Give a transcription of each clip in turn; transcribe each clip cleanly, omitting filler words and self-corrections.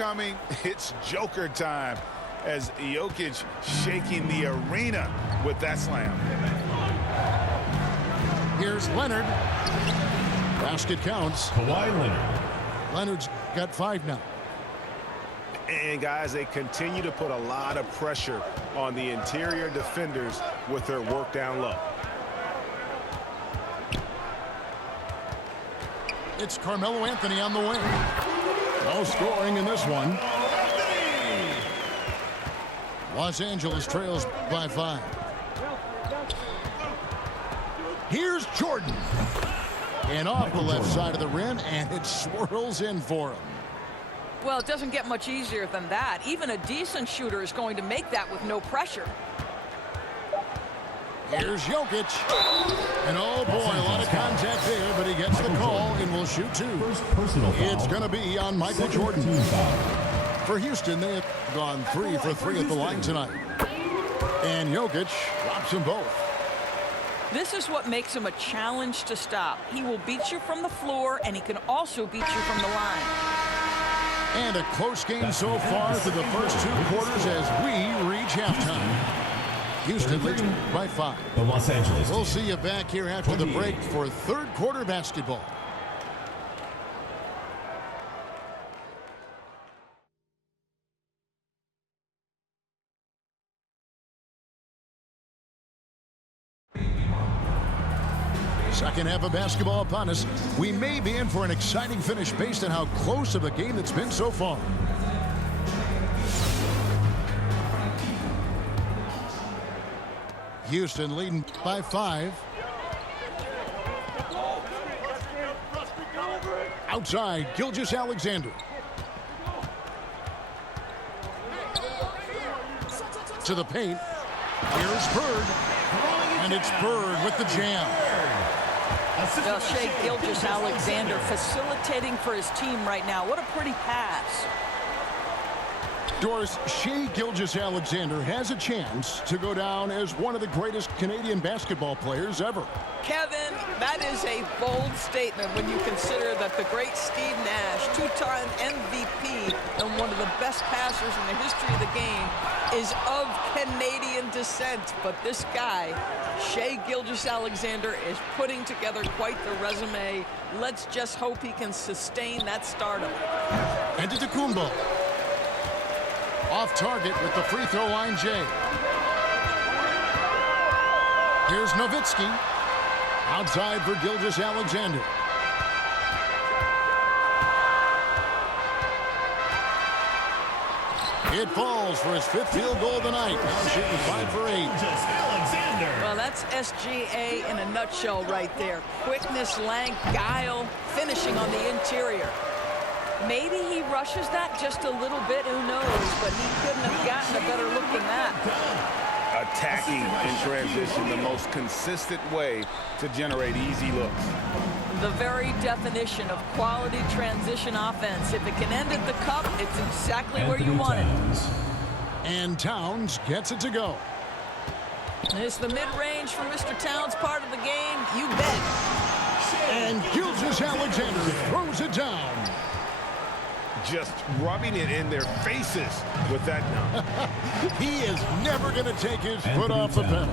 coming. It's Joker time as Jokic shaking the arena with that slam. Here's Leonard. Basket counts. Kawhi Leonard. Leonard's got 5 now. And guys, they continue to put a lot of pressure on the interior defenders with their work down low. It's Carmelo Anthony on the wing. No scoring in this one. Los Angeles trails by 5. Here's Jordan. And off the left side of the rim, and it swirls in for him. Well, it doesn't get much easier than that. Even a decent shooter is going to make that with no pressure. Here's Jokic. And oh boy, a lot of contact there, but he gets the call and will shoot 2. It's going to be on Michael Jordan. For Houston, they have gone 3 for 3 at the line tonight. And Jokic drops them both. This is what makes him a challenge to stop. He will beat you from the floor, and he can also beat you from the line. And a close game so far through the first 2 quarters as we reach halftime. Houston leads by 5. The Los Angeles team. We'll see you back here after the break for third quarter basketball. Second half of basketball upon us. We may be in for an exciting finish based on how close of a game it's been so far. Houston leading by 5. Outside, Gilgeous-Alexander. To the paint. Here's Bird. And it's Bird with the jam. Well, Shai Gilgeous-Alexander facilitating for his team right now. What a pretty pass. Doris, Shai Gilgeous-Alexander has a chance to go down as one of the greatest Canadian basketball players ever. Kevin, that is a bold statement when you consider that the great Steve Nash, 2-time MVP and one of the best passers in the history of the game, is of Canadian descent. But this guy, Shai Gilgeous-Alexander, is putting together quite the resume. Let's just hope he can sustain that stardom. And Antetokounmpo. Off target with the free throw line, Jay. Here's Nowitzki. Outside for Gilgeous-Alexander. It falls for his 5th field goal of the night. Now shooting 5 for 8. Well, that's SGA in a nutshell right there. Quickness, length, guile, finishing on the interior. Maybe he rushes that just a little bit, who knows, but he couldn't have gotten a better look than that. Attacking in transition, the most consistent way to generate easy looks. The very definition of quality transition offense. If it can end at the cup, it's exactly where you want it. And Towns gets it to go. Is the mid-range for Mr. Towns part of the game? You bet. And Gilgeous-Alexander throws it down. Just rubbing it in their faces with that dunk. He is never going to take his foot off the pedal.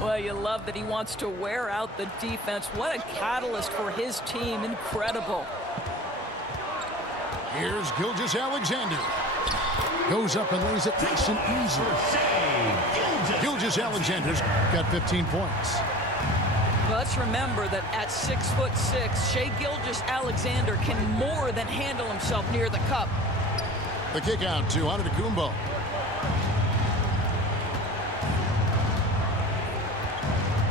Well, you love that he wants to wear out the defense. What a catalyst for his team. Incredible. Here's Gilgeous-Alexander. Goes up and lays it nice and easy. Gilgeous-Alexander's got 15 points. Well, let's remember that at 6'6", Shai Gilgeous-Alexander can more than handle himself near the cup. The kick out to Antetokounmpo.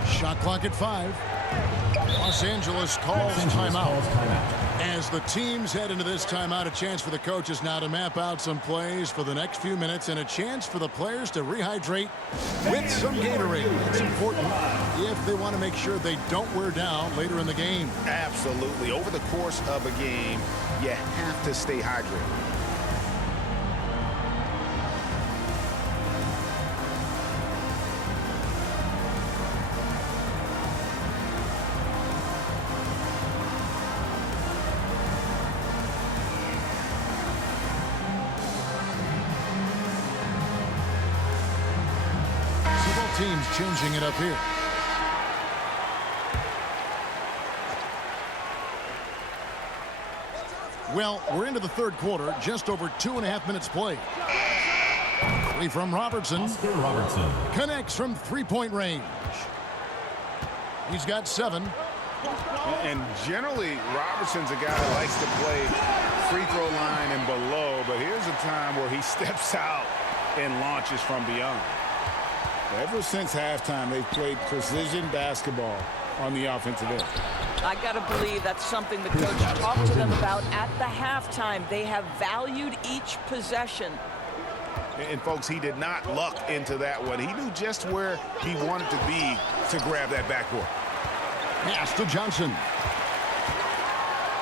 Shot clock at 5. Los Angeles calls timeout. As the teams head into this timeout, a chance for the coaches now to map out some plays for the next few minutes and a chance for the players to rehydrate with some Gatorade. It's important if they want to make sure they don't wear down later in the game. Absolutely. Over the course of a game, you have to stay hydrated. teams changing it up here. Well, we're into the third quarter. Just over 2.5 minutes played. Three from Robertson. Connects from three-point range. He's got 7. And generally, Robertson's a guy that likes to play free throw line and below, but here's a time where he steps out and launches from beyond. Ever since halftime, they've played precision basketball on the offensive end. I got to believe that's something the coach talked to them about at the halftime. They have valued each possession. And folks, he did not luck into that one. He knew just where he wanted to be to grab that backboard. Pass to Johnson.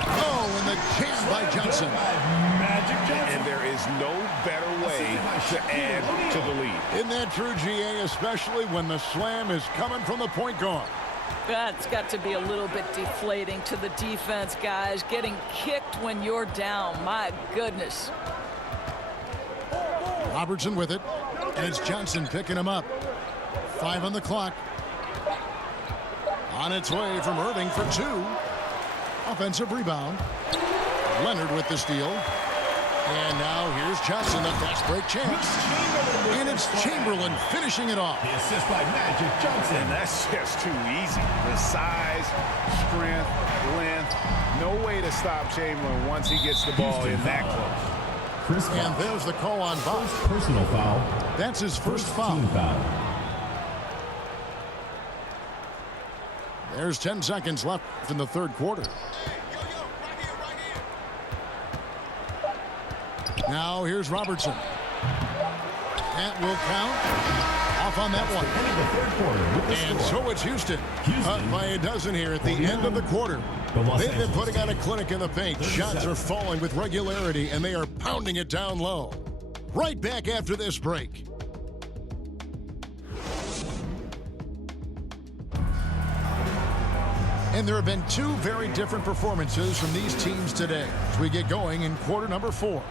Oh, and the jam by Johnson. And there is no better way to add to the lead. Isn't that true, GA, especially when the slam is coming from the point guard? That's got to be a little bit deflating to the defense, guys. Getting kicked when you're down. My goodness. Robertson with it, and it's Johnson picking him up. 5 on the clock. On its way from Irving for 2. Offensive rebound. Leonard with the steal. And now here's Johnson, the fast break chance. And it's Chamberlain finishing it off. The assist by Magic Johnson. And that's just too easy. The size, strength, length. No way to stop Chamberlain once he gets the ball in that close. And there's the call on Bob. Personal foul. That's his first foul. Team foul. There's 10 seconds left in the third quarter. Now here's Robertson. That will count. Off on that one. And so it's Houston. Up by a dozen here at the end of the quarter. They've been putting on a clinic in the paint. Shots are falling with regularity, and they are pounding it down low. Right back after this break. And there have been 2 very different performances from these teams today as we get going in quarter number 4.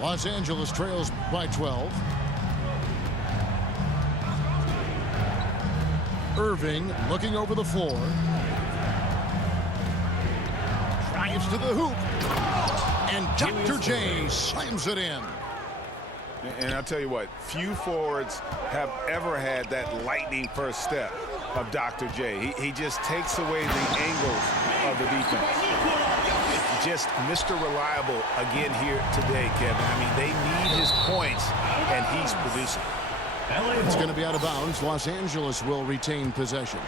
Los Angeles trails by 12. Irving looking over the floor. Drives to the hoop. And Dr. J slams it in. And I'll tell you what, few forwards have ever had that lightning first step of Dr. J. He just takes away the angles of the defense. Just Mr. Reliable again here today, Kevin. I mean, they need his points, and he's producing. It's going to be out of bounds. Los Angeles will retain possession.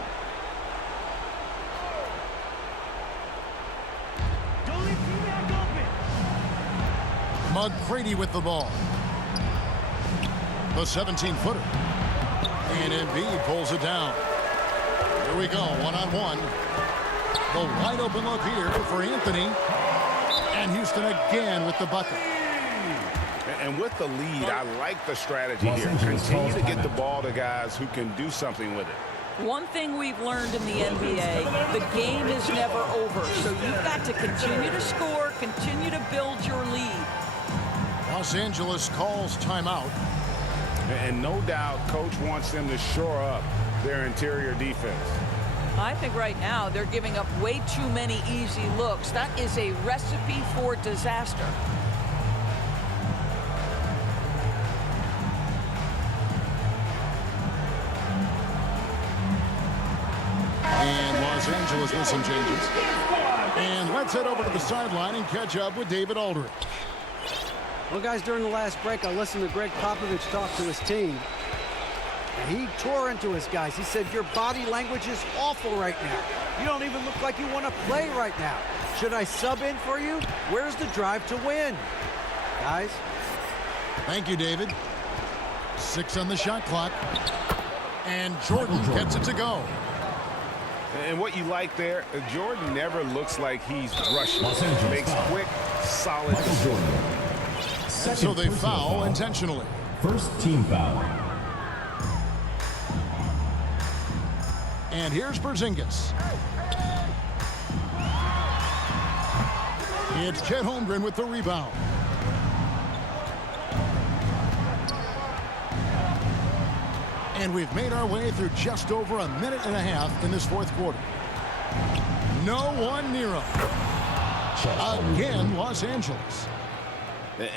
McGrady with the ball. The 17-footer. And Embiid pulls it down. Here we go, one-on-one. The wide open look here for Anthony. And Houston again with the bucket. And with the lead, I like the strategy here. Continue to get the ball to guys who can do something with it. One thing we've learned in the NBA, the game is never over. So you've got to continue to score, continue to build your lead. Los Angeles calls timeout. And no doubt, Coach wants them to shore up their interior defense. I think right now they're giving up way too many easy looks. That is a recipe for disaster. And Los Angeles with some changes. And let's head over to the sideline and catch up with David Aldridge. Well, guys, during the last break, I listened to Greg Popovich talk to his team. And he tore into his guys. He said, your body language is awful right now. You don't even look like you want to play right now. Should I sub in for you? Where's the drive to win? Guys? Thank you, David. 6 on the shot clock. And Jordan gets it to go. And what you like there, Jordan never looks like he's rushing. Makes quick, solid decisions. So they foul intentionally. First team foul. And here's Porzingis. It's Chet Holmgren with the rebound. And we've made our way through just over a minute and a half in this fourth quarter. No one near him. Again, Los Angeles.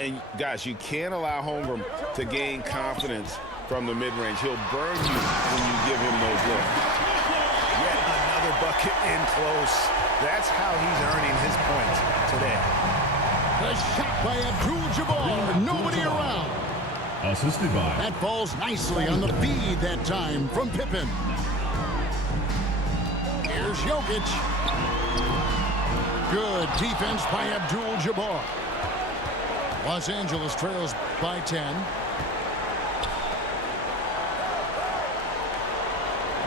And guys, you can't allow Holmgren to gain confidence from the mid-range. He'll burn you when you give him those looks. Yet another bucket in close. That's how he's earning his points today. The shot by Abdul-Jabbar. Nobody around. Assisted by. That falls nicely on the feed that time from Pippen. Here's Jokic. Good defense by Abdul-Jabbar. Los Angeles trails by 10.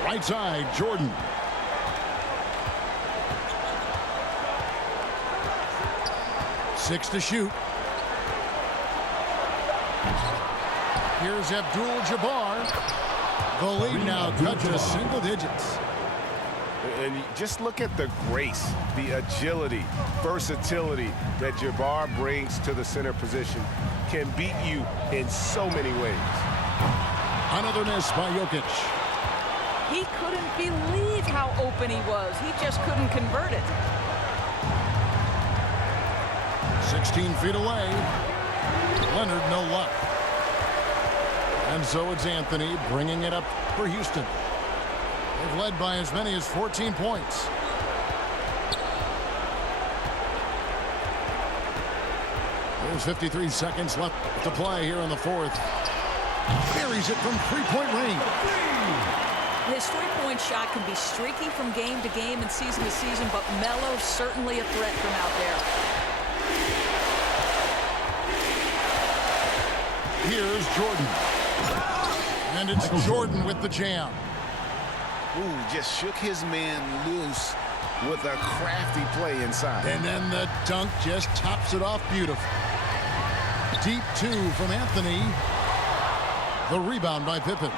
Right side, Jordan. Six to shoot. Here's Abdul-Jabbar. The lead now cut to single digits. And just look at the grace, the agility, versatility that Jabbar brings to the center position. Can beat you in so many ways. Another miss by Jokic. He couldn't believe how open he was. He just couldn't convert it. 16 feet away. Leonard, no luck. And so it's Anthony bringing it up for Houston. They've led by as many as 14 points. There's 53 seconds left to play here in the fourth. Buries it from three-point range. His three-point shot can be streaky from game to game and season to season, but Melo's certainly a threat from out there. Here's Jordan. And it's Jordan with the jam. Ooh, just shook his man loose with a crafty play inside. And then the dunk just tops it off beautiful. Deep two from Anthony. The rebound by Pippen.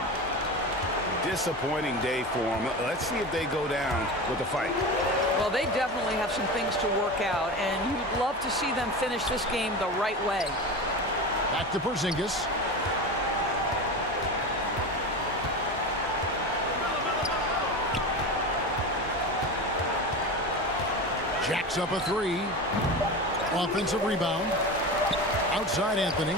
Disappointing day for him. Let's see if they go down with a fight. Well, they definitely have some things to work out, and you'd love to see them finish this game the right way. Back to Porzingis. Jacks up a three. Offensive rebound. Outside Anthony.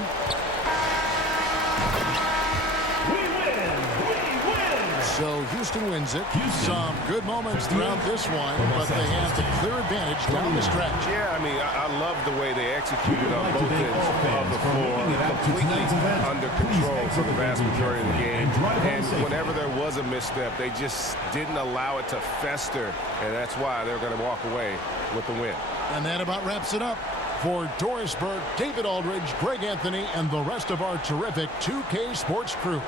So Houston wins it. Some good moments throughout this one, but they have the clear advantage down the stretch. Yeah, I mean, I love the way they executed on both ends of the floor, completely under control for the vast majority of the game. And whenever there was a misstep, they just didn't allow it to fester, and that's why they're going to walk away with the win. And that about wraps it up. For Doris Burke, David Aldridge, Greg Anthony, and the rest of our terrific 2K Sports crew.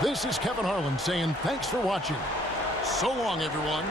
This is Kevin Harlan saying thanks for watching. So long, everyone.